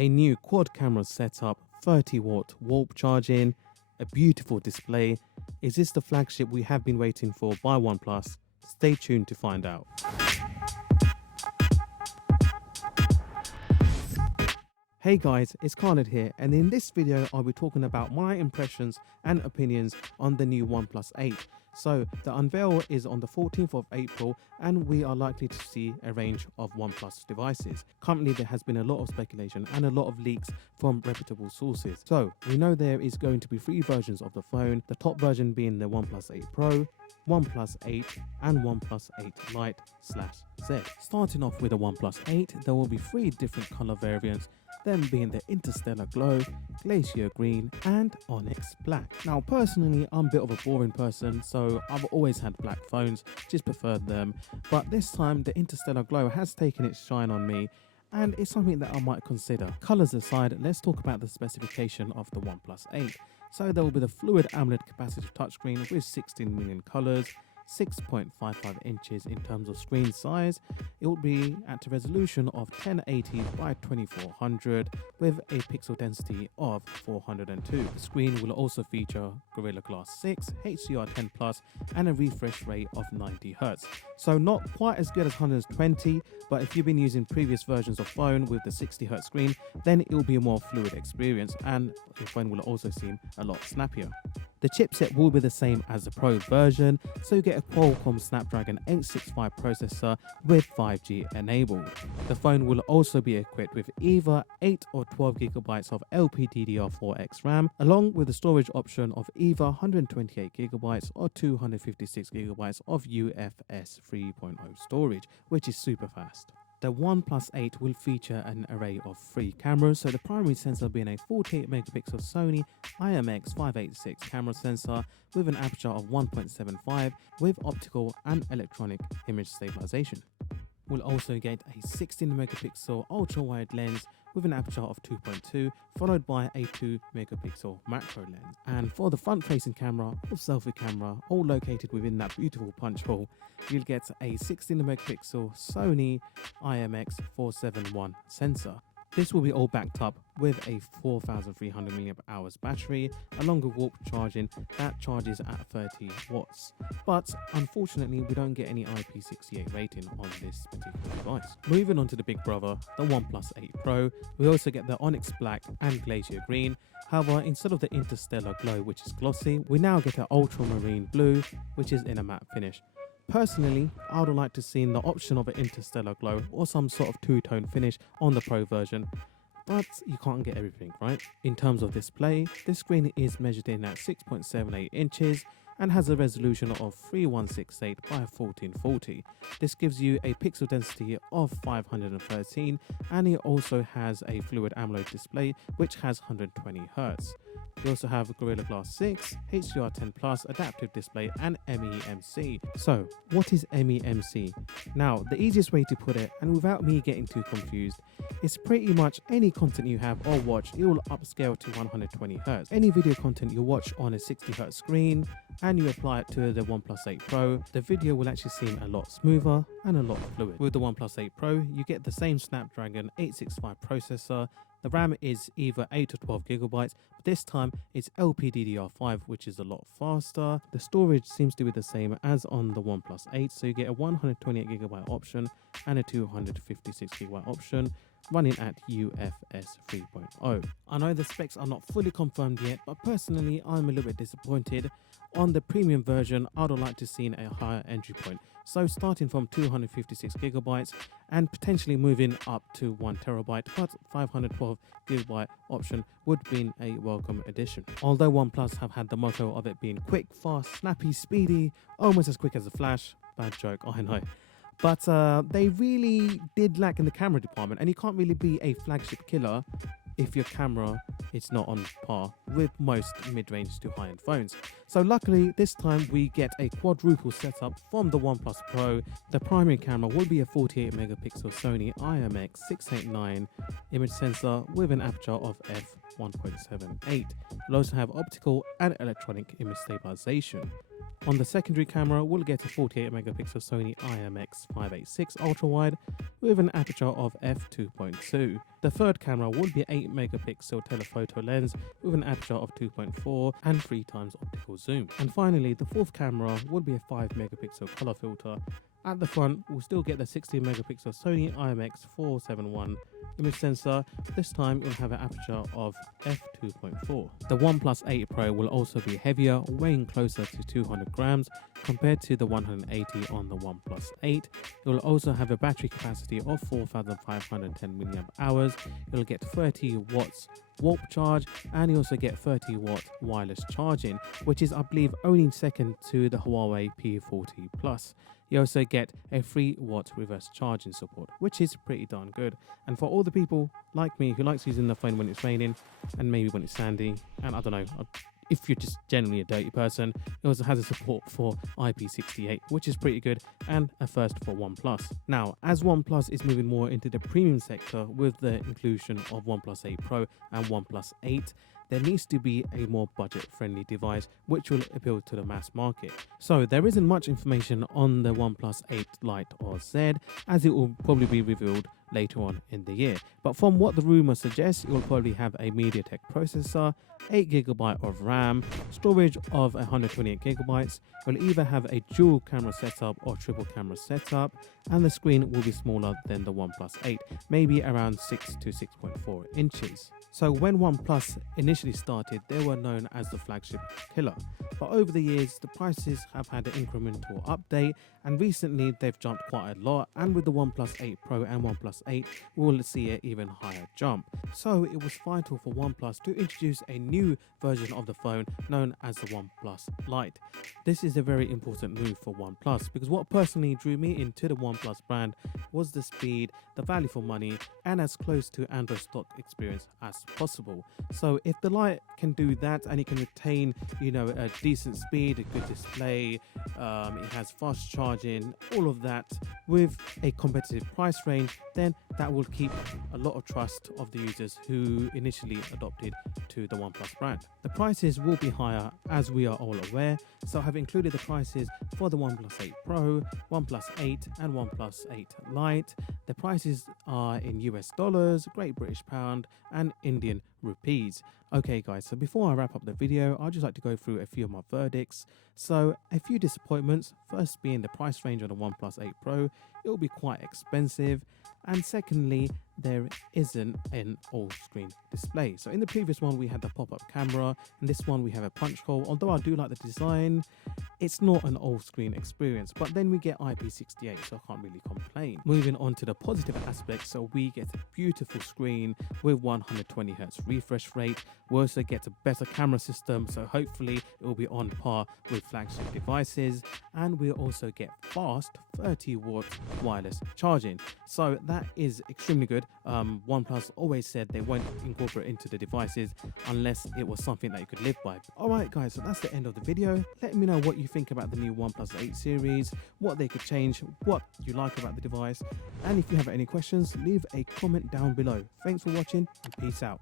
A new quad camera setup, 30-watt warp charging, a beautiful display. Is this the flagship we have been waiting for by OnePlus? Stay tuned to find out. Hey guys, it's Khaled here, and in this video I'll be talking about my impressions and opinions on the new OnePlus 8. So the unveil is on the 14th of April and we are likely to see a range of OnePlus devices. Currently there has been a lot of speculation and a lot of leaks from reputable sources. So we know there is going to be 3 versions of the phone, the top version being the OnePlus 8 Pro, OnePlus 8 and OnePlus 8 Lite/Z. Starting off with the OnePlus 8, there will be 3 different color variants, them being the Interstellar Glow, Glacier Green and Onyx Black. Now personally I'm a bit of a boring person, so I've always had black phones, just preferred them, but this time the Interstellar Glow has taken its shine on me and it's something that I might consider. Colors aside, let's talk about the specification of the OnePlus 8. So there will be the fluid AMOLED capacitive touchscreen with 16 million colors, 6.55 inches in terms of screen size. It will be at a resolution of 1080 by 2400 with a pixel density of 402. The screen will also feature Gorilla Glass 6, HDR10 Plus and a refresh rate of 90 Hz. So not quite as good as 120, but if you've been using previous versions of phone with the 60 Hz screen, then it will be a more fluid experience and your phone will also seem a lot snappier. The chipset will be the same as the Pro version, so you get a Qualcomm Snapdragon 865 processor with 5G enabled. The phone will also be equipped with either 8 or 12 GB of LPDDR4X RAM, along with the storage option of either 128 GB or 256 GB of UFS 3.0 storage, which is super fast. The OnePlus 8 will feature an array of 3 cameras, so the primary sensor being a 48 megapixel Sony IMX586 camera sensor with an aperture of 1.75 with optical and electronic image stabilization. We'll also get a 16 megapixel ultra wide lens with an aperture of 2.2 followed by a 2 megapixel macro lens. And for the front facing camera or selfie camera, all located within that beautiful punch hole, you'll get a 16 megapixel Sony IMX471 sensor. This will be all backed up with a 4300 mAh battery along with warp charging that charges at 30 watts. But unfortunately we don't get any IP68 rating on this particular device. Moving on to the big brother, the OnePlus 8 Pro, we also get the Onyx Black and Glacier Green. However, instead of the Interstellar Glow which is glossy, we now get an ultramarine blue which is in a matte finish. Personally, I would like to see the option of an Interstellar Glow or some sort of two-tone finish on the Pro version, but you can't get everything, right? In terms of display, this screen is measured in at 6.78 inches and has a resolution of 3168 by 1440. This gives you a pixel density of 513 and it also has a fluid AMOLED display which has 120 Hz. We also have Gorilla Glass 6, HDR10 Plus adaptive display and MEMC. So what is MEMC? Now the easiest way to put it, and without me getting too confused, is pretty much any content you have or watch, it will upscale to 120 Hz. Any video content you watch on a 60 Hz screen and you apply it to the OnePlus 8 Pro, the video will actually seem a lot smoother and a lot fluid. With the OnePlus 8 Pro, you get the same Snapdragon 865 processor. The RAM is either 8 or 12 GB, but this time it's LPDDR5, which is a lot faster. The storage seems to be the same as on the OnePlus 8, so you get a 128 GB option and a 256 GB option, running at UFS 3.0. I know the specs are not fully confirmed yet, but personally I'm a little bit disappointed. On the premium version, I would like to see a higher entry point, so starting from 256 GB and potentially moving up to 1 TB, but 512 GB option would be a welcome addition. Although OnePlus have had the motto of it being quick, fast, snappy, speedy, almost as quick as a flash, bad joke, I know. But they really did lack in the camera department, and you can't really be a flagship killer if your camera is not on par with most mid-range to high-end phones. So luckily this time we get a quadruple setup from the OnePlus Pro. The primary camera will be a 48 megapixel Sony IMX689 image sensor with an aperture of f1.78. You'll also have optical and electronic image stabilization. On the secondary camera, we'll get a 48 megapixel Sony IMX586 ultra wide with an aperture of f2.2. The third camera will be an 8 megapixel telephoto lens with an aperture of 2.4 and 3 times optical zoom. And finally, the fourth camera will be a 5 megapixel color filter. At the front, we'll still get the 16 megapixel Sony IMX471 image sensor. This time it'll have an aperture of f2.4. The OnePlus 8 Pro will also be heavier, weighing closer to 200 grams compared to the 180 on the OnePlus 8. It will also have a battery capacity of 4510 milliamp hours. It'll get 30 watts warp charge, and you also get 30 watt wireless charging, which is I believe only second to the Huawei P40 Plus. You also get a 3 watt reverse charging support, which is pretty darn good. And for all the people like me who likes using the phone when it's raining and maybe when it's sandy, and I don't know, if you're just generally a dirty person, it also has a support for IP68, which is pretty good and a first for OnePlus. Now, as OnePlus is moving more into the premium sector with the inclusion of OnePlus 8 Pro and OnePlus 8, there needs to be a more budget-friendly device which will appeal to the mass market. So there isn't much information on the OnePlus 8 Lite or Z, as it will probably be revealed later on in the year. But from what the rumor suggests, it will probably have a MediaTek processor, 8GB of RAM, storage of 128GB. It will either have a dual camera setup or triple camera setup, and the screen will be smaller than the OnePlus 8, maybe around 6 to 6.4 inches. So when OnePlus initially started, they were known as the flagship killer. But over the years, the prices have had an incremental update, and recently they've jumped quite a lot, and with the OnePlus 8 Pro and OnePlus 8, we'll see an even higher jump. So it was vital for OnePlus to introduce a new version of the phone known as the OnePlus Lite. This is a very important move for OnePlus, because what personally drew me into the OnePlus brand was the speed, the value for money, and as close to Android stock experience as possible. So if the Lite can do that and it can retain, a decent speed, a good display, it has fast charging, all of that with a competitive price range, then that will keep a lot of trust of the users who initially adopted to the OnePlus brand. The prices will be higher, as we are all aware, so I have included the prices for the OnePlus 8 Pro, OnePlus 8 and OnePlus 8 Lite. The prices are in US dollars, Great British Pound and Indian rupees. Okay guys, so before I wrap up the video, I'd just like to go through a few of my verdicts. So a few disappointments, first being the price range on the OnePlus 8 Pro, it will be quite expensive, and secondly, there isn't an all-screen display. So in the previous one we had the pop-up camera, and this one we have a punch hole. Although I do like the design, it's not an all-screen experience, but then we get IP68, so I can't really complain. Moving on to the positive aspects, so we get a beautiful screen with 120Hz refresh rate. We also get a better camera system, so hopefully it will be on par with flagship devices, and we also get fast 30 watt wireless charging, so that is extremely good. OnePlus always said they won't incorporate into the devices unless it was something that you could live by. Alright guys, so that's the end of the video. Let me know what you think about the new OnePlus 8 series, what they could change, what you like about the device, and if you have any questions, leave a comment down below. Thanks for watching and peace out.